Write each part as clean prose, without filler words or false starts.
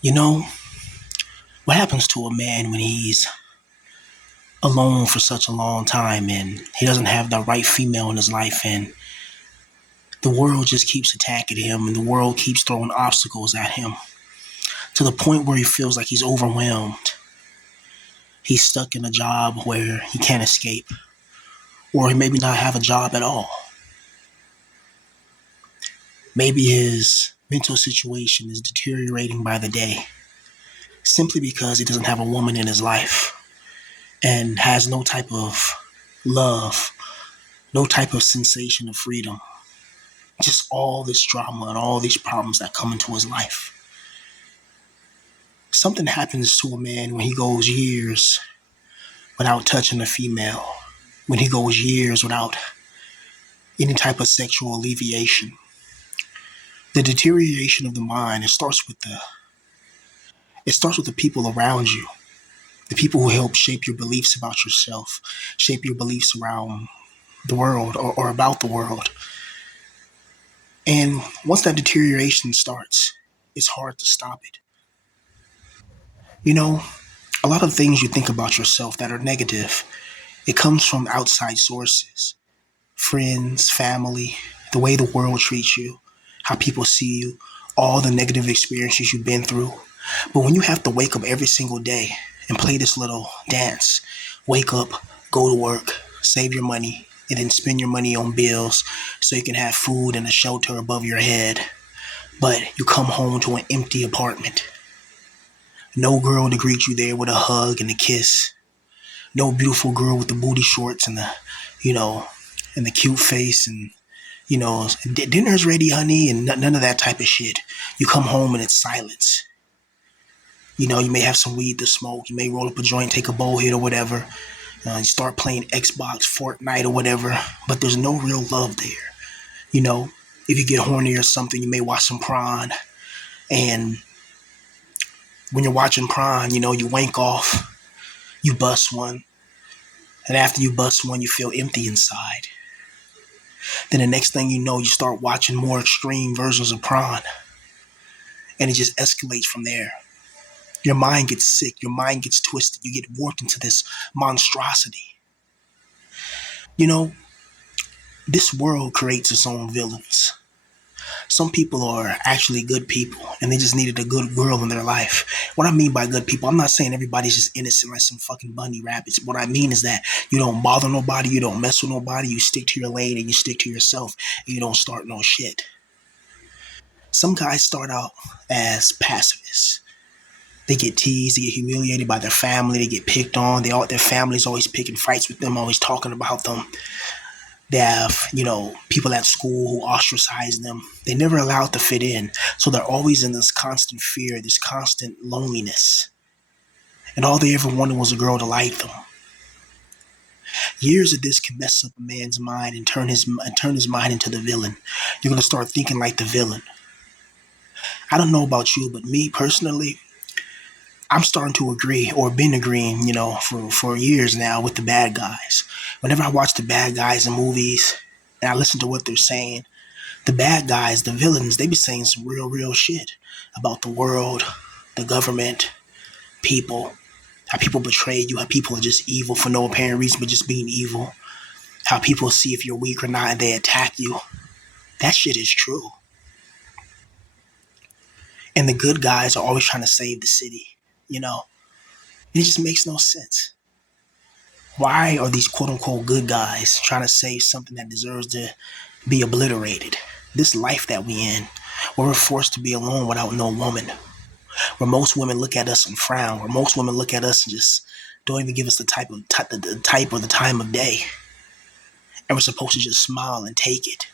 You know, what happens to a man when he's alone for such a long time and he doesn't have the right female in his life and the world just keeps attacking him and the world keeps throwing obstacles at him to the point where he feels like he's overwhelmed. He's stuck in a job where he can't escape, or he maybe not have a job at all. Maybe his mental situation is deteriorating by the day simply because he doesn't have a woman in his life and has no type of love, no type of sensation of freedom. Just all this drama and all these problems that come into his life. Something happens to a man when he goes years without touching a female, when he goes years without any type of sexual alleviation. The deterioration of the mind, it starts with the people around you, the people who help shape your beliefs about yourself, shape your beliefs around the world or about the world. And once that deterioration starts, it's hard to stop it. You know, a lot of things you think about yourself that are negative, it comes from outside sources, friends, family, the way the world treats you, how people see you, all the negative experiences you've been through. But when you have to wake up every single day and play this little dance, wake up, go to work, save your money, and then spend your money on bills so you can have food and a shelter above your head, but you come home to an empty apartment. No girl to greet you there with a hug and a kiss. No beautiful girl with the booty shorts and you know, the cute face dinner's ready, honey, and none of that type of shit. You come home and it's silence. You may have some weed to smoke. You may roll up a joint, take a bowl hit or whatever. You start playing Xbox, Fortnite or whatever, but there's no real love there. You know, if you get horny or something, you may watch some prawn, and when you're watching prawn, you wank off, you bust one, and after you bust one, you feel empty inside. Then the next thing you know, you start watching more extreme versions of prawn, and it just escalates from there. Your mind gets sick, your mind gets twisted, you get warped into this monstrosity. You know, this world creates its own villains. Some people are actually good people and they just needed a good girl in their life. What I mean by good people, I'm not saying everybody's just innocent like some fucking bunny rabbits. What I mean is that you don't bother nobody, you don't mess with nobody, you stick to your lane and you stick to yourself and you don't start no shit. Some guys start out as pacifists. They get teased, they get humiliated by their family, they get picked on, their family's always picking fights with them, always talking about them. They have, people at school who ostracize them. They're never allowed to fit in. So they're always in this constant fear, this constant loneliness. And all they ever wanted was a girl to like them. Years of this can mess up a man's mind and turn his mind into the villain. You're gonna start thinking like the villain. I don't know about you, but me personally, I'm starting to agree, or been agreeing, for years now with the bad guys. Whenever I watch the bad guys in movies and I listen to what they're saying, the bad guys, the villains, they be saying some real shit about the world, the government, people, how people betray you, how people are just evil for no apparent reason but just being evil, how people see if you're weak or not and they attack you. That shit is true. And the good guys are always trying to save the city, you know? It just makes no sense. Why are these quote unquote good guys trying to save something that deserves to be obliterated? This life that we in, where we're forced to be alone without no woman, where most women look at us and frown, where most women look at us and just don't even give us the type or the time of day, and we're supposed to just smile and take it.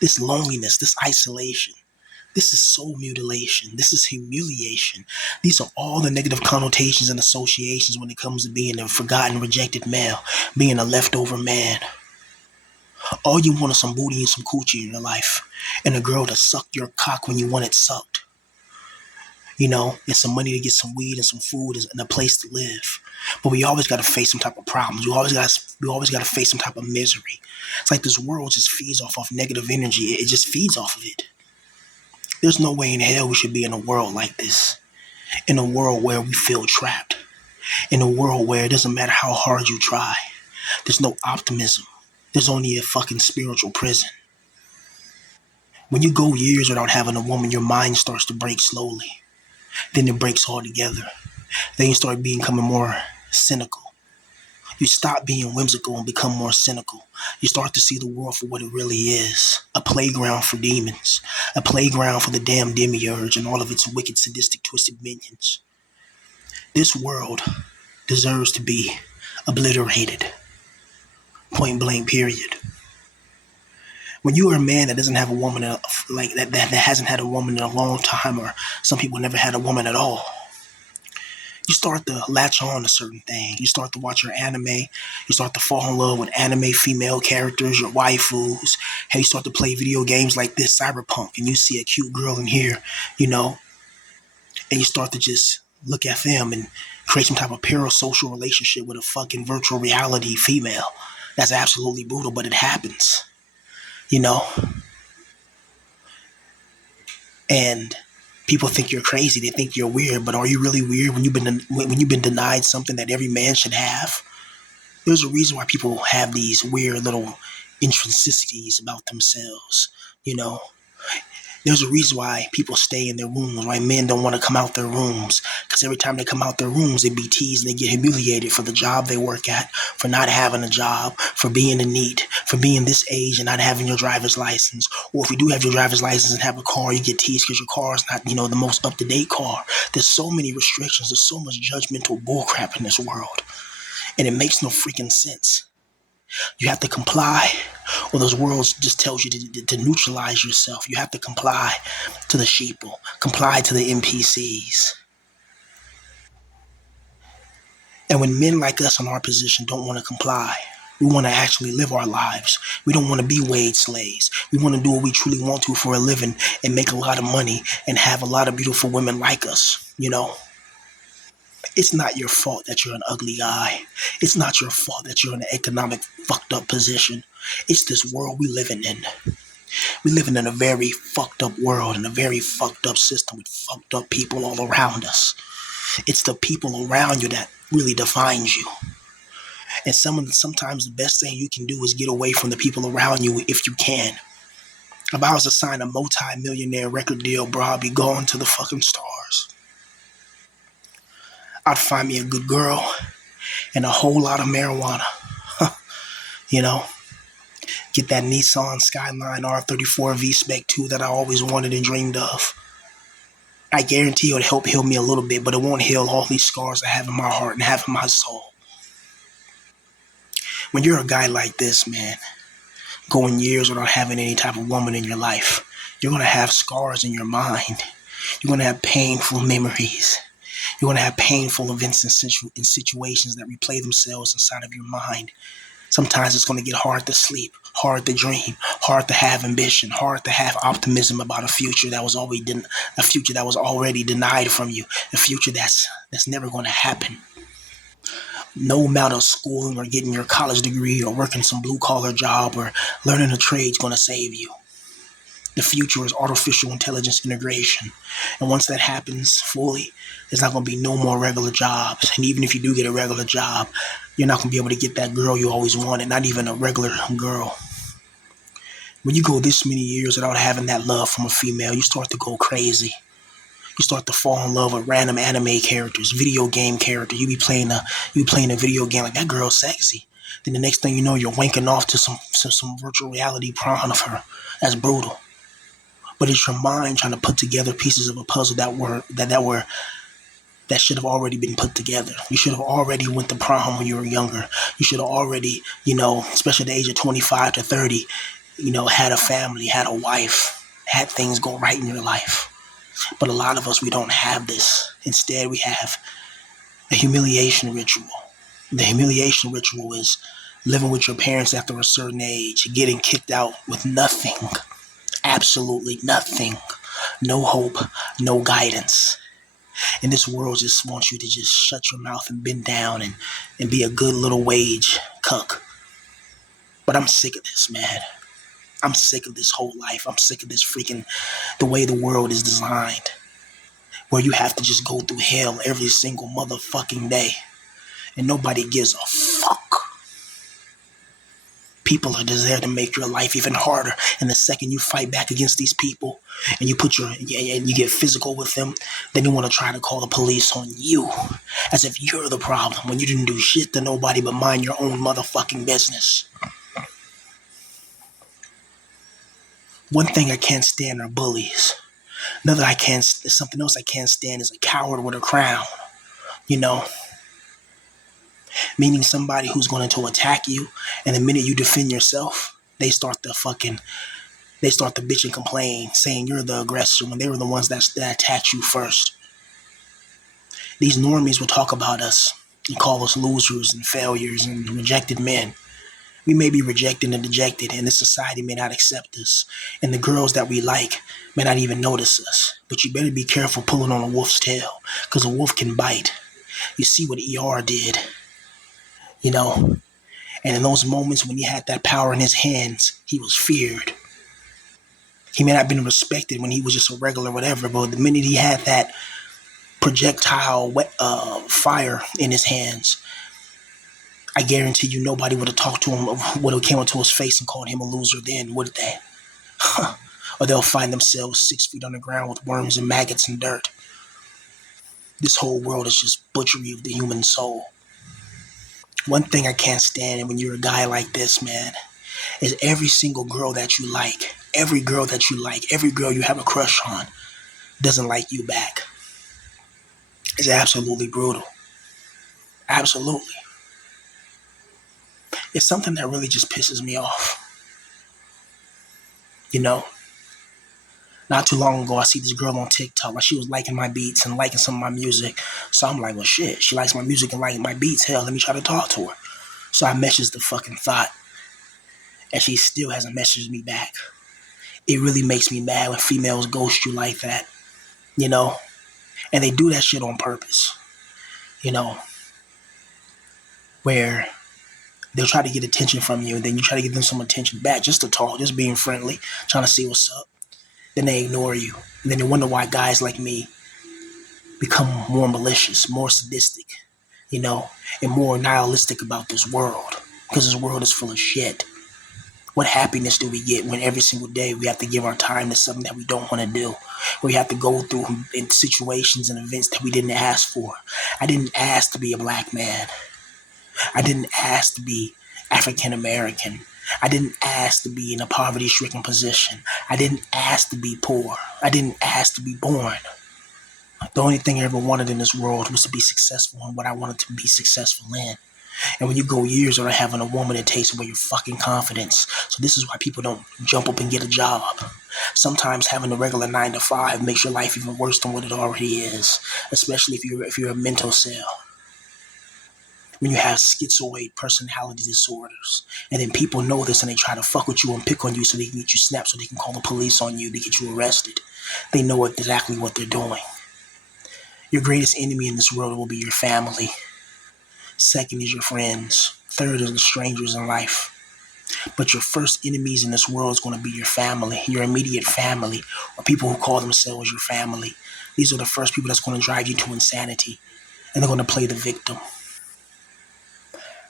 This loneliness, this isolation, this is soul mutilation. This is humiliation. These are all the negative connotations and associations when it comes to being a forgotten, rejected male, being a leftover man. All you want is some booty and some coochie in your life, and a girl to suck your cock when you want it sucked. And some money to get some weed and some food and a place to live. But we always got to face some type of problems. We always got to face some type of misery. It's like this world just feeds off negative energy. It just feeds off of it. There's no way in hell we should be in a world like this. In a world where we feel trapped. In a world where it doesn't matter how hard you try. There's no optimism. There's only a fucking spiritual prison. When you go years without having a woman, your mind starts to break slowly. Then it breaks altogether. Then you start becoming more cynical. You stop being whimsical and become more cynical. You start to see the world for what it really is. A playground for demons. A playground for the damn demiurge and all of its wicked, sadistic, twisted minions. This world deserves to be obliterated. Point blank, period. When you are a man that doesn't have a woman like that hasn't had a woman in a long time, or some people never had a woman at all, you start to latch on to certain things. You start to watch your anime. You start to fall in love with anime female characters, your waifus. Hey, you start to play video games like this, Cyberpunk, and you see a cute girl in here, you know, and you start to just look at them and create some type of parasocial relationship with a fucking virtual reality female. That's absolutely brutal, but it happens, you know. And people think you're crazy. They think you're weird, but are you really weird when you've been denied something that every man should have? There's a reason why people have these weird little intrinsities about themselves. You know, there's a reason why people stay in their rooms, why men don't want to come out their rooms. Because every time they come out their rooms, they be teased and they get humiliated for the job they work at, for not having a job, for being a NEET, for being this age and not having your driver's license. Or if you do have your driver's license and have a car, you get teased because your car is not, the most up-to-date car. There's so many restrictions. There's so much judgmental bullcrap in this world. And it makes no freaking sense. You have to comply, or those worlds just tells you to neutralize yourself. You have to comply to the sheeple, comply to the NPCs. And when men like us in our position don't want to comply, we want to actually live our lives. We don't want to be wage slaves. We want to do what we truly want to for a living and make a lot of money and have a lot of beautiful women like us, It's not your fault that you're an ugly guy. It's not your fault that you're in an economic fucked up position. It's this world we living in. We living in a very fucked up world, in a very fucked up system with fucked up people all around us. It's the people around you that really defines you. And sometimes the best thing you can do is get away from the people around you if you can. If I was to sign a multi-millionaire record deal, bro, I'd be going to the fucking stars. I'd find me a good girl and a whole lot of marijuana. you know, Get that Nissan Skyline R34 V-Spec 2 that I always wanted and dreamed of. I guarantee it'll help heal me a little bit, but it won't heal all these scars I have in my heart and have in my soul. When you're a guy like this, man, going years without having any type of woman in your life, you're going to have scars in your mind. You're going to have painful memories. You're going to have painful events and situations that replay themselves inside of your mind. Sometimes it's going to get hard to sleep, hard to dream, hard to have ambition, hard to have optimism about a future that was already denied from you, a future that's never going to happen. No amount of schooling or getting your college degree or working some blue collar job or learning a trade is going to save you. The future is artificial intelligence integration. And once that happens fully, there's not going to be no more regular jobs. And even if you do get a regular job, you're not going to be able to get that girl you always wanted, not even a regular girl. When you go this many years without having that love from a female, you start to go crazy. You start to fall in love with random anime characters, video game characters. You be playing a video game like that girl's sexy. Then the next thing you know, you're wanking off to some virtual reality prawn of her. That's brutal. But it's your mind trying to put together pieces of a puzzle that should have already been put together. You should have already went to prom when you were younger. You should have already, especially at the age of 25 to 30, had a family, had a wife, had things go right in your life. But a lot of us, we don't have this. Instead, we have a humiliation ritual. The humiliation ritual is living with your parents after a certain age, getting kicked out with nothing, absolutely nothing, no hope, no guidance. And this world just wants you to just shut your mouth and bend down and be a good little wage cuck. But I'm sick of this, man. I'm sick of this whole life. I'm sick of this the way the world is designed. where you have to just go through hell every single motherfucking day and nobody gives a fuck. People are just there to make your life even harder. And the second you fight back against these people and you get physical with them, then you want to try to call the police on you, as if you're the problem when you didn't do shit to nobody but mind your own motherfucking business. One thing I can't stand are bullies. Something else I can't stand is a coward with a crown. You know, meaning somebody who's going to attack you, and the minute you defend yourself, they start to bitch and complain, saying you're the aggressor when they were the ones that attacked you first. These normies will talk about us and call us losers and failures and rejected men. We may be rejected and dejected, and this society may not accept us, and the girls that we like may not even notice us. But you better be careful pulling on a wolf's tail, because a wolf can bite. You see what ER did, you know? And in those moments when he had that power in his hands, he was feared. He may not have been respected when he was just a regular whatever, but the minute he had that projectile fire in his hands, I guarantee you nobody would have talked to him, would have came up to his face and called him a loser then, would they? Or they'll find themselves 6 feet underground with worms and maggots and dirt. This whole world is just butchery of the human soul. One thing I can't stand when you're a guy like this, man, is every single girl that you like, every girl you have a crush on, doesn't like you back. It's absolutely brutal. Absolutely. It's something that really just pisses me off. You know? Not too long ago, I see this girl on TikTok. Like, she was liking my beats and liking some of my music. So I'm like, well, shit, she likes my music and liking my beats. Hell, let me try to talk to her. So I messaged the fucking thought. And she still hasn't messaged me back. It really makes me mad when females ghost you like that. You know? And they do that shit on purpose. You know? Where they'll try to get attention from you, and then you try to give them some attention back just to talk, just being friendly, trying to see what's up. Then they ignore you. And then they wonder why guys like me become more malicious, more sadistic, you know, and more nihilistic about this world. Because this world is full of shit. What happiness do we get when every single day we have to give our time to something that we don't want to do? We have to go through in situations and events that we didn't ask for. I didn't ask to be a black man. I didn't ask to be African American. I didn't ask to be in a poverty-stricken position. I didn't ask to be poor. I didn't ask to be born. The only thing I ever wanted in this world was to be successful in what I wanted to be successful in. And when you go years without having a woman, it takes away your fucking confidence. So this is why people don't jump up and get a job. Sometimes having a regular 9 to 5 makes your life even worse than what it already is, especially if you're a mental cell. When you have schizoid personality disorders, and then people know this and they try to fuck with you and pick on you so they can get you snapped, so they can call the police on you to get you arrested. They know exactly what they're doing. Your greatest enemy in this world will be your family. Second is your friends. Third is the strangers in life. But your first enemies in this world is going to be your family, your immediate family, or people who call themselves your family. These are the first people that's going to drive you to insanity, and they're going to play the victim.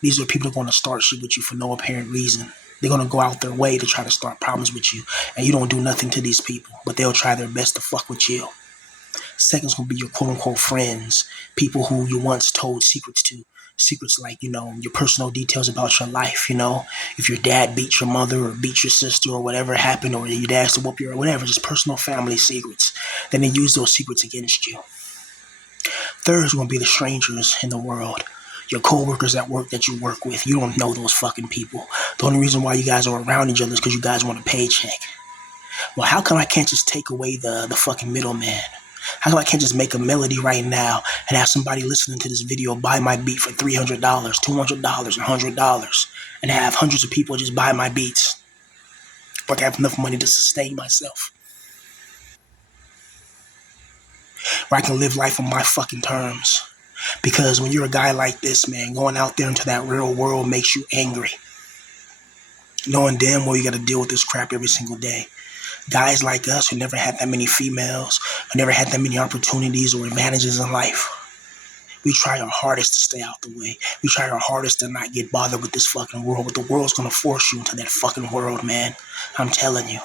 These are people that are going to start shit with you for no apparent reason. They're going to go out their way to try to start problems with you, and you don't do nothing to these people, but they'll try their best to fuck with you. Second is going to be your quote-unquote friends, people who you once told secrets to. Secrets like, you know, your personal details about your life, you know, if your dad beat your mother or beat your sister or whatever happened, or your dad's to whoop you or whatever, just personal family secrets. Then they use those secrets against you. Third is going to be the strangers in the world. Your co-workers at work that you work with. You don't know those fucking people. The only reason why you guys are around each other is because you guys want a paycheck. Well, how come I can't just take away the fucking middleman? How come I can't just make a melody right now and have somebody listening to this video buy my beat for $300, $200, $100, and have hundreds of people just buy my beats? But I have enough money to sustain myself. Where I can live life on my fucking terms. Because when you're a guy like this, man, going out there into that real world makes you angry. Knowing damn well you got to deal with this crap every single day. Guys like us who never had that many females, who never had that many opportunities or advantages in life, we try our hardest to stay out the way. We try our hardest to not get bothered with this fucking world, but the world's gonna force you into that fucking world, man. I'm telling you.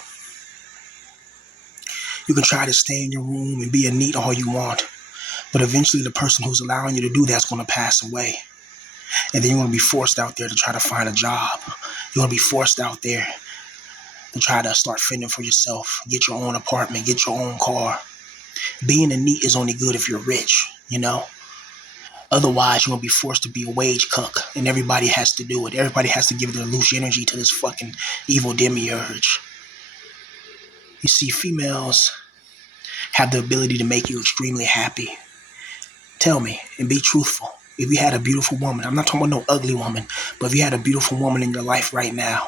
You can try to stay in your room and be a neat all you want, but eventually the person who's allowing you to do that's gonna pass away. And then you're gonna be forced out there to try to find a job. You're gonna be forced out there to try to start fending for yourself, get your own apartment, get your own car. Being a neat is only good if you're rich, you know? Otherwise, you're going to be forced to be a wage cuck, and everybody has to do it. Everybody has to give their loose energy to this fucking evil demiurge. You see, females have the ability to make you extremely happy. Tell me, and be truthful. If you had a beautiful woman, I'm not talking about no ugly woman, but if you had a beautiful woman in your life right now,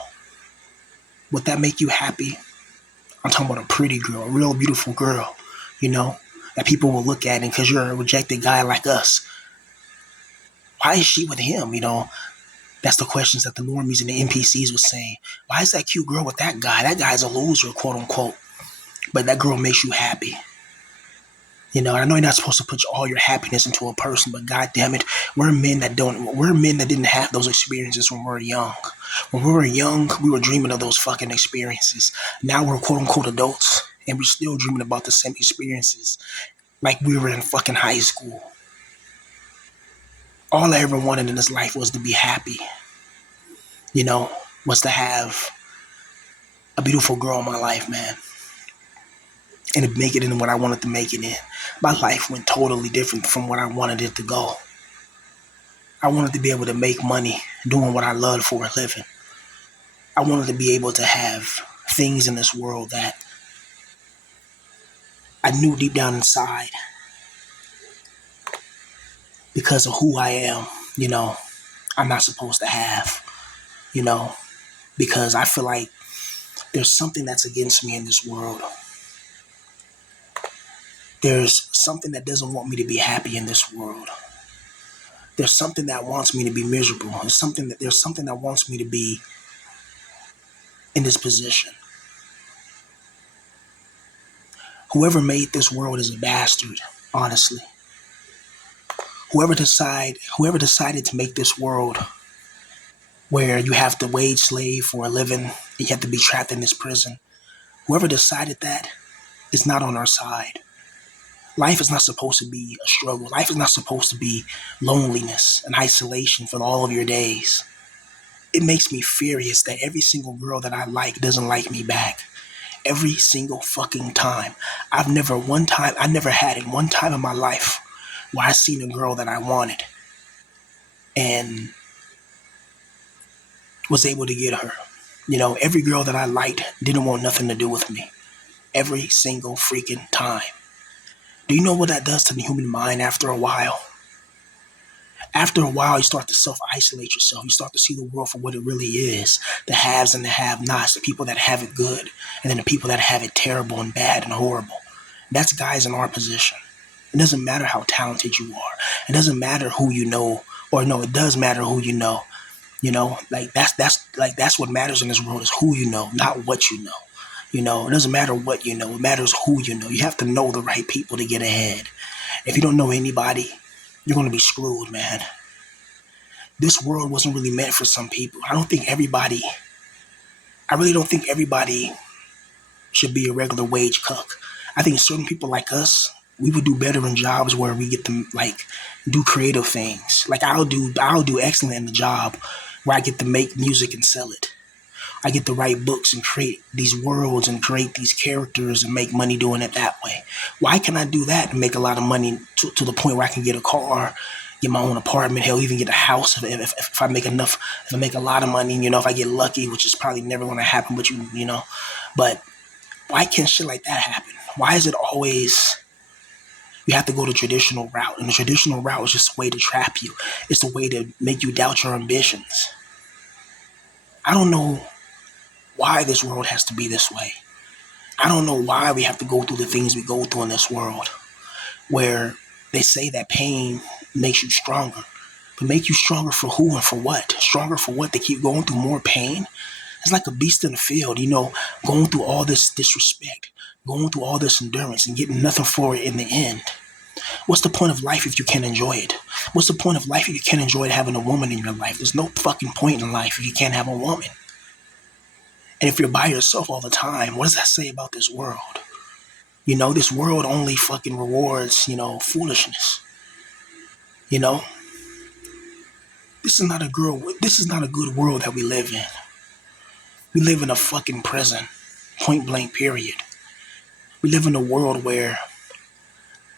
would that make you happy? I'm talking about a pretty girl, a real beautiful girl, you know, that people will look at, and because you're a rejected guy like us, why is she with him, you know? That's the questions that the normies and the NPCs was saying. Why is that cute girl with that guy? That guy's a loser, quote unquote. But that girl makes you happy. You know, I know you're not supposed to put all your happiness into a person, but god damn it, we're men that didn't have those experiences when we were young. When we were young, we were dreaming of those fucking experiences. Now we're quote unquote adults, and we're still dreaming about the same experiences like we were in fucking high school. All I ever wanted in this life was to be happy. You know, was to have a beautiful girl in my life, man. And to make it in what I wanted to make it in. My life went totally different from what I wanted it to go. I wanted to be able to make money doing what I loved for a living. I wanted to be able to have things in this world that I knew deep down inside, because of who I am, you know, I'm not supposed to have, you know, because I feel like there's something that's against me in this world. There's something that doesn't want me to be happy in this world. There's something that wants me to be miserable. There's something that wants me to be in this position. Whoever made this world is a bastard, honestly. Whoever decided to make this world where you have to wage slave for a living and you have to be trapped in this prison, whoever decided that is not on our side. Life is not supposed to be a struggle. Life is not supposed to be loneliness and isolation for all of your days. It makes me furious that every single girl that I like doesn't like me back. Every single fucking time. I never had it one time in my life where I seen a girl that I wanted and was able to get her. You know, every girl that I liked didn't want nothing to do with me. Every single freaking time. Do you know what that does to the human mind after a while? After a while, you start to self-isolate yourself. You start to see the world for what it really is. The haves and the have-nots, the people that have it good, and then the people that have it terrible and bad and horrible. That's guys in our position. It doesn't matter how talented you are. It doesn't matter who you know, or no, it does matter who you know. You know, like that's what matters in this world is who you know, not what you know. You know, it doesn't matter what you know. It matters who you know. You have to know the right people to get ahead. If you don't know anybody, you're going to be screwed, man. This world wasn't really meant for some people. I really don't think everybody should be a regular wage cuck. I think certain people like us, we would do better in jobs where we get to like do creative things. Like I'll do excellent in the job where I get to make music and sell it. I get to write books and create these worlds and create these characters and make money doing it that way. Why can I do that and make a lot of money to the point where I can get a car, get my own apartment, hell, even get a house if I make enough, if I make a lot of money, you know, if I get lucky, which is probably never going to happen, but you know, but why can't shit like that happen? Why is it always you have to go the traditional route? And the traditional route is just a way to trap you. It's a way to make you doubt your ambitions. I don't know why this world has to be this way. I don't know why we have to go through the things we go through in this world where they say that pain makes you stronger. But make you stronger for who and for what? Stronger for what? To keep going through more pain? It's like a beast in the field, going through all this disrespect, going through all this endurance and getting nothing for it in the end. What's the point of life if you can't enjoy it? What's the point of life if you can't enjoy having a woman in your life? There's no fucking point in life if you can't have a woman. And if you're by yourself all the time, what does that say about this world? This world only fucking rewards, foolishness. You know, this is not a good world that we live in. We live in a fucking prison, point blank period. We live in a world where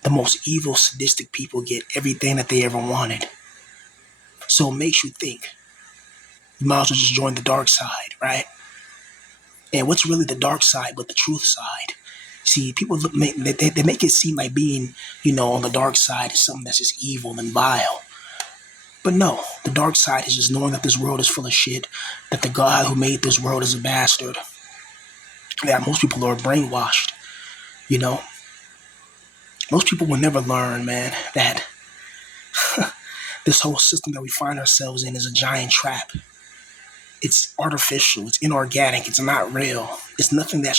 the most evil, sadistic people get everything that they ever wanted. So it makes you think. You might as well just join the dark side, right? And what's really the dark side but the truth side? See, people they make it seem like being, on the dark side is something that's just evil and vile. But no, the dark side is just knowing that this world is full of shit, that the God who made this world is a bastard, that most people are brainwashed, you know? Most people will never learn, man, that this whole system that we find ourselves in is a giant trap. It's artificial, it's inorganic, it's not real. It's nothing that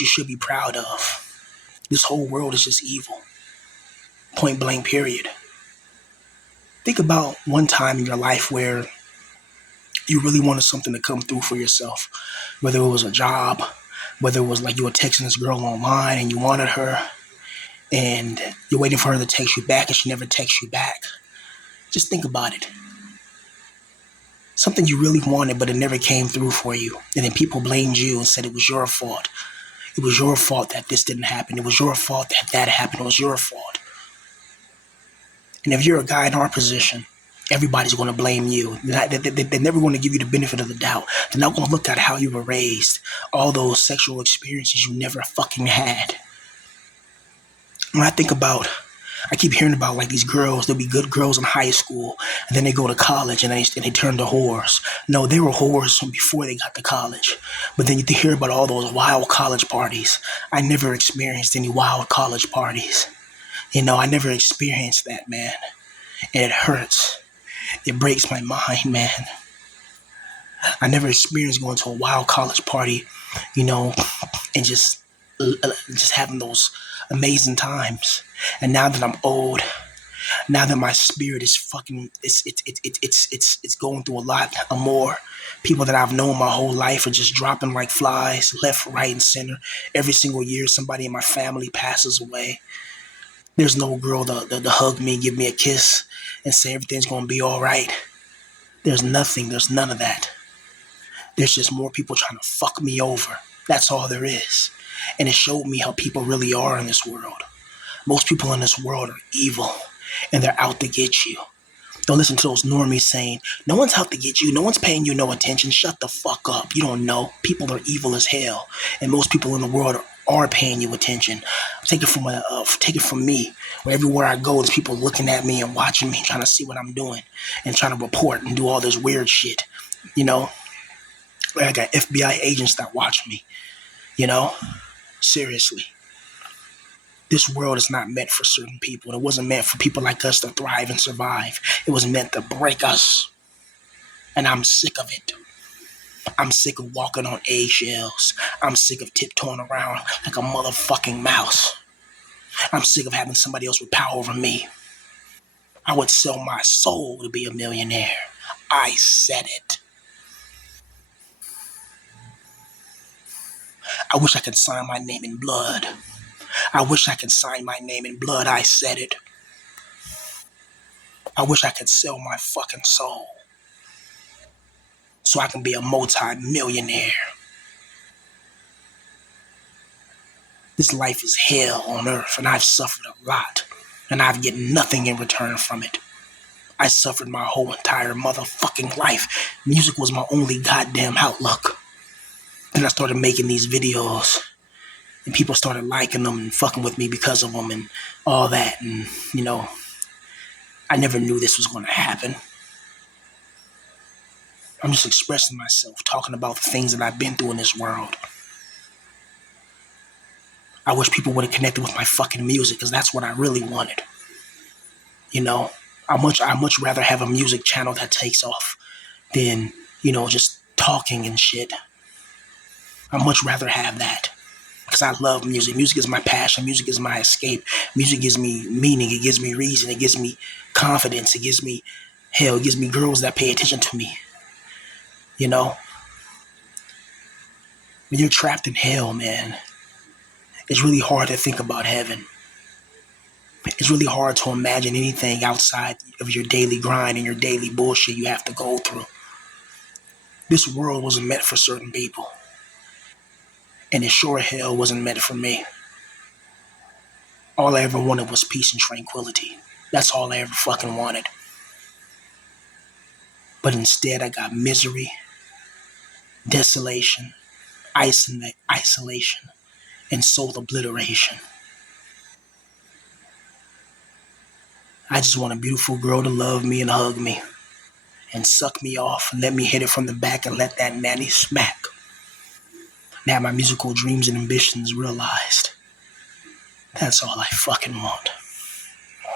you should be proud of. This whole world is just evil. Point blank, period. Think about one time in your life where you really wanted something to come through for yourself. Whether it was a job, whether it was like you were texting this girl online and you wanted her and you're waiting for her to text you back and she never texts you back. Just think about it. Something you really wanted but it never came through for you. And then people blamed you and said it was your fault. It was your fault that this didn't happen. It was your fault that happened. It was your fault. And if you're a guy in our position, everybody's going to blame you. They're never going to give you the benefit of the doubt. They're not going to look at how you were raised, all those sexual experiences you never fucking had. When I keep hearing about like these girls, they'll be good girls in high school, and then they go to college and they turn to whores. No, they were whores from before they got to college. But then you hear about all those wild college parties. I never experienced any wild college parties. I never experienced that, man. And it hurts. It breaks my mind, man. I never experienced going to a wild college party, and just having those amazing times. And now that I'm old, now that my spirit is fucking, it's going through a lot more. People that I've known my whole life are just dropping like flies, left, right, and center. Every single year, somebody in my family passes away. There's no girl to hug me, give me a kiss, and say everything's going to be all right. There's none of that. There's just more people trying to fuck me over. That's all there is. And it showed me how people really are in this world. Most people in this world are evil, and they're out to get you. Don't listen to those normies saying, no one's out to get you, no one's paying you no attention, shut the fuck up. You don't know. People are evil as hell, and most people in the world are paying you attention. Take it from me. Where everywhere I go, there's people looking at me and watching me, trying to see what I'm doing, and trying to report and do all this weird shit. Like I got FBI agents that watch me. Seriously. This world is not meant for certain people. It wasn't meant for people like us to thrive and survive. It was meant to break us. And I'm sick of it. I'm sick of walking on eggshells. I'm sick of tiptoeing around like a motherfucking mouse. I'm sick of having somebody else with power over me. I would sell my soul to be a millionaire. I said it. I wish I could sign my name in blood. I wish I could sign my name in blood. I said it. I wish I could sell my fucking soul so I can be a multi-millionaire. This life is hell on earth, and I've suffered a lot, and I've get nothing in return from it. I suffered my whole entire motherfucking life. Music was my only goddamn outlook. Then I started making these videos, and people started liking them and fucking with me because of them and all that. And, I never knew this was going to happen. I'm just expressing myself, talking about the things that I've been through in this world. I wish people would have connected with my fucking music, because that's what I really wanted. I much rather have a music channel that takes off than, just talking and shit. I'd much rather have that because I love music. Music is my passion. Music is my escape. Music gives me meaning. It gives me reason. It gives me confidence. It gives me hell. It gives me girls that pay attention to me. You know, when you're trapped in hell, man, it's really hard to think about heaven. It's really hard to imagine anything outside of your daily grind and your daily bullshit you have to go through. This world wasn't meant for certain people, and it sure hell wasn't meant for me. All I ever wanted was peace and tranquility. That's all I ever fucking wanted. But instead, I got misery, desolation, isolation, and soul obliteration. I just want a beautiful girl to love me and hug me and suck me off and let me hit it from the back and let that nanny smack. Now my musical dreams and ambitions realized. That's all I fucking want.